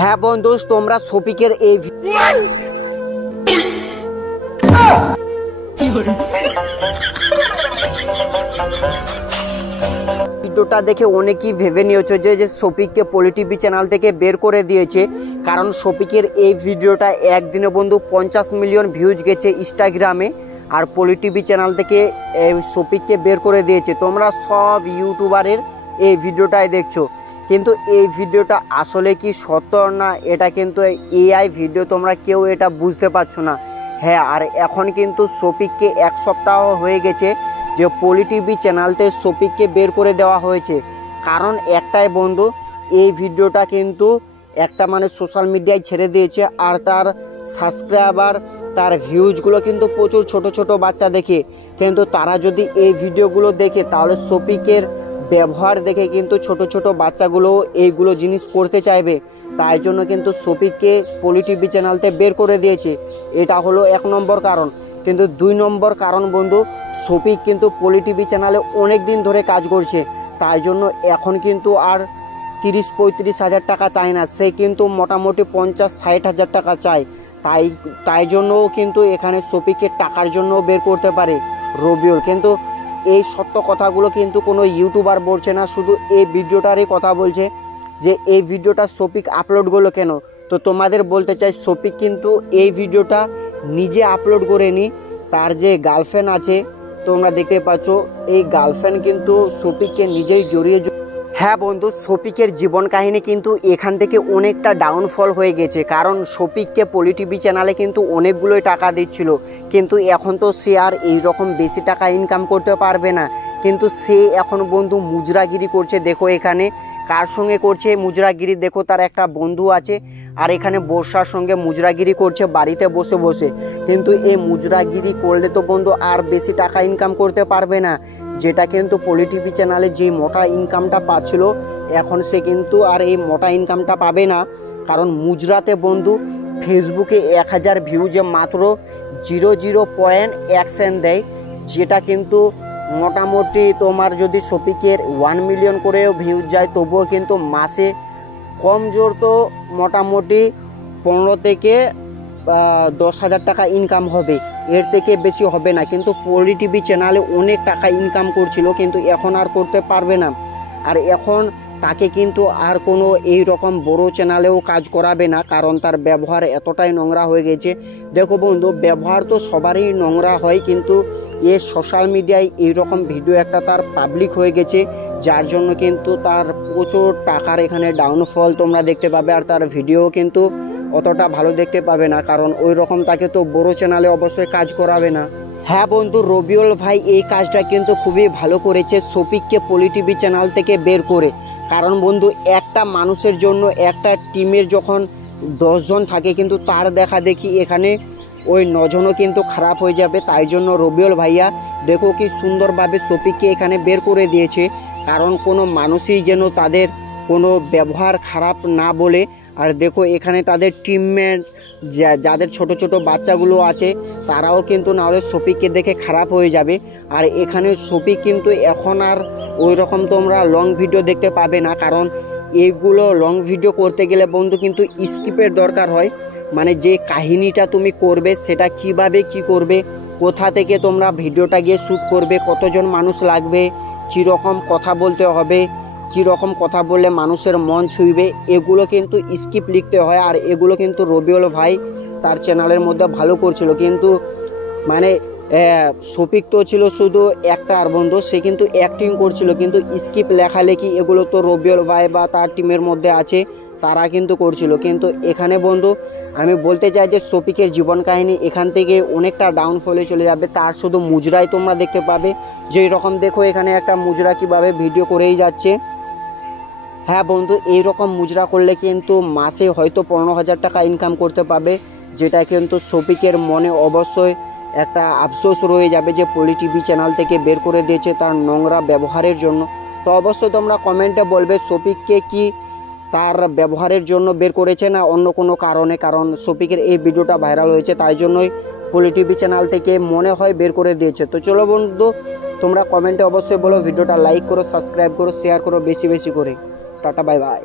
হ্যাঁ বন্ধু, তোমরা শফিকের এই ভিডিওটা দেখে অনেকেই ভেবে নিয়েছে যে শফিককে পলি টিভি চ্যানেল থেকে বের করে দিয়েছে, কারণ শফিকের এই ভিডিওটা একদিনে বন্ধু 50 মিলিয়ন ভিউজ গেছে ইনস্টাগ্রামে, আর পলি টিভি চ্যানেল থেকে শফিককে বের করে দিয়েছে। তোমরা সব ইউটিউবারের এই ভিডিওটাই দেখছো, কিন্তু এই ভিডিওটা আসলে কি সত্য না, এটা কিন্তু এআই ভিডিও, তোমরা কেউ এটা বুঝতে পারছো না। হ্যাঁ, আর এখন কিন্তু শফিককে 1 সপ্তাহ হয়ে গেছে যে পলি টিভি চ্যানেলতে শফিককে বের করে দেওয়া হয়েছে। কারণ একটাই বন্ধু, এই ভিডিওটা কিন্তু একটা সোশ্যাল মিডিয়ায় ছেড়ে দিয়েছে, আর তার সাবস্ক্রাইবার, তার ভিউজগুলো কিন্তু প্রচুর ছোট ছোট বাচ্চা দেখে। কিন্তু তারা যদি এই ভিডিওগুলো দেখে তাহলে শফিকের ব্যবহার দেখে কিন্তু ছোট ছোট বাচ্চাগুলো এইগুলো জিনিস করতে চাইবে। তাই জন্য কিন্তু শফিককে পলি টিভি চ্যানেলতে বের করে দিয়েছে। এটা হলো 1 নম্বর কারণ। কিন্তু 2 নম্বর কারণ বন্ধু, শফিক কিন্তু পলি টিভি চ্যানেলে অনেক দিন ধরে কাজ করছে, তাই জন্য এখন কিন্তু আর 30-35 হাজার টাকা চায় না, সে কিন্তু মোটামুটি 50-60 হাজার টাকা চায়। তাই জন্যও কিন্তু এখানে শফিকের টাকার জন্য বের করতে পারে রবিউল। কিন্তু এই সত্য কথাগুলো কিন্তু কোনো ইউটিউবার বলছে না, শুধু এই ভিডিওটারই কথা বলছে যে এই ভিডিওটা শফিক আপলোড করলো কেন। তো তোমাদের বলতে চাই, শফিক কিন্তু এই ভিডিওটা নিজে আপলোড করেনি, তার যে গার্লফ্রেন্ড আছে তোমরা দেখতে পাচ্ছ, এই গার্লফ্রেন্ড কিন্তু শফিককে নিজেই জড়িয়ে। হ্যাঁ বন্ধু, শফিকের জীবন কাহিনী কিন্তু এখান থেকে অনেকটা ডাউনফল হয়ে গেছে, কারণ শফিককে পলি টিভি চ্যানেলে কিন্তু অনেকগুলোই টাকা দিচ্ছিল, কিন্তু এখন তো সে আর এইরকম বেশি টাকা ইনকাম করতে পারবে না। কিন্তু সে এখন বন্ধু মুজরাগিরি করছে। দেখো এখানে কার সঙ্গে করছে মুজরাগিরি, দেখো তার একটা বন্ধু আছে, আর এখানে বর্ষার সঙ্গে মুজরাগিরি করছে বাড়িতে বসে বসে। কিন্তু এই মুজরাগিরি করলে তো বন্ধু আর বেশি টাকা ইনকাম করতে পারবে না, যেটা কিন্তু পলি টিভি চ্যানেলে যে মোটা ইনকামটা পাচ্ছিল, এখন সে কিন্তু আর এই মোটা ইনকামটা পাবে না। কারণ মুজরাতে বন্ধু ফেসবুকে 1000 ভিউজে মাত্র 0.1 সেন্ট দেয়, যেটা কিন্তু মোটামুটি তোমার যদি শফিকের 1 মিলিয়ন করেও ভিউজ যায়, তবুও কিন্তু মাসে কম জোর তো মোটামুটি 15 থেকে 10 হাজার টাকা ইনকাম হবে, এর থেকে বেশি হবে না। কিন্তু পলি টিভি চ্যানেলে অনেক টাকা ইনকাম করছিল, কিন্তু এখন আর করতে পারবে না। আর এখন তাকে কিন্তু আর কোনো এই রকম বড় চ্যানেলেও কাজ করাবে না, কারণ তার ব্যবহার এতটাই নোংরা হয়ে গেছে। দেখো বন্ধু, ব্যবহার তো সবারই নোংরা হয়, কিন্তু সোশ্যাল মিডিয়ায় এইরকম ভিডিও একটা তার পাবলিক হয়ে গেছে, যার জন্য কিন্তু তার প্রচুর টাকার এখানে ডাউনফল তোমরা দেখতে পাবে। আর তার ভিডিও কিন্তু অতটা ভালো দেখতে পাবে না, কারণ ওই রকম তাকে তো বড় চ্যানেলে অবশ্যই কাজ করাবে না। হ্যাঁ বন্ধু, রবিউল ভাই এই কাজটা কিন্তু খুবই ভালো করেছে শফিককে পলি টিভি চ্যানেল থেকে বের করে। কারণ বন্ধু, একটা মানুষের জন্য একটা টিমের যখন 10 জন থাকে, কিন্তু তার দেখা দেখি এখানে ওই 9 জনও কিন্তু খারাপ হয়ে যাবে। তাই জন্য রবিউল ভাইয়া দেখো কি সুন্দরভাবে শফিককে এখানে বের করে দিয়েছে, কারণ কোনো মানুষই যেন তাদের কোনো ব্যবহার খারাপ না বলে। আর দেখো এখানে তাদের টিমমেট যাদের ছোট ছোট বাচ্চাগুলো আছে, তারাও কিন্তু নাহলে শফিককে দেখে খারাপ হয়ে যাবে। আর এখানে শফিক কিন্তু এখন আর ওই রকম তোমরা লং ভিডিও দেখতে পাবে না, কারণ এইগুলো লং ভিডিও করতে গেলে বন্ধু কিন্তু স্ক্রিপ্টের দরকার হয়। যে কাহিনীটা তুমি করবে সেটা কিভাবে কি করবে, কোথা থেকে তোমরা ভিডিওটা গিয়ে শ্যুট করবে, কতজন মানুষ লাগবে, কীরকম কথা বলতে হবে, কীরকম কথা বললে মানুষের মন ছুঁইবে, এগুলো কিন্তু স্ক্রিপ্ট লিখতে হয়। আর এগুলো কিন্তু রবিউল ভাই তার চ্যানেলের মধ্যে ভালো করছিল। কিন্তু শফিক তো ছিল শুধু একটা আর বন্ধু, সে কিন্তু অ্যাক্টিং করছিল, কিন্তু স্ক্রিপ্ট লেখালেখি এগুলো তো রবিউল ভাই বা তার টিমের মধ্যে আছে, তারা কিন্তু করছিল। কিন্তু এখানে বন্ধু আমি বলতে চাই যে শফিকের জীবন কাহিনী এখান থেকে অনেকটা ডাউনফলে চলে যাবে। তার শুধু মুজরাই তোমরা দেখতে পাবে, যেই রকম দেখো এখানে একটা মুজরা কিভাবে ভিডিও করেই যাচ্ছে। হ্যাঁ বন্ধু, এইরকম মুজরা করলে কিন্তু মাসে হয়তো 15 হাজার টাকা ইনকাম করতে পাবে, যেটা কিন্তু শফিকের মনে অবশ্যই একটা আফসোস রয়ে যাবে যে পলি টিভি চ্যানেল থেকে বের করে দিয়েছে তার নোংরা ব্যবহারের জন্য। তো অবশ্যই তোমরা কমেন্টে বলবে শফিককে কি তার ব্যবহারের জন্য বের করেছে না অন্য কোনো কারণে, কারণ শফিকের এই ভিডিওটা ভাইরাল হয়েছে, তাই জন্যই পলি টিভি চ্যানেল থেকে মনে হয় বের করে দিয়েছে। তো চলো বন্ধু, তোমরা কমেন্টে অবশ্যই বলো, ভিডিওটা লাইক করো, সাবস্ক্রাইব করো, শেয়ার করো বেশি বেশি করে। Tata, bye bye.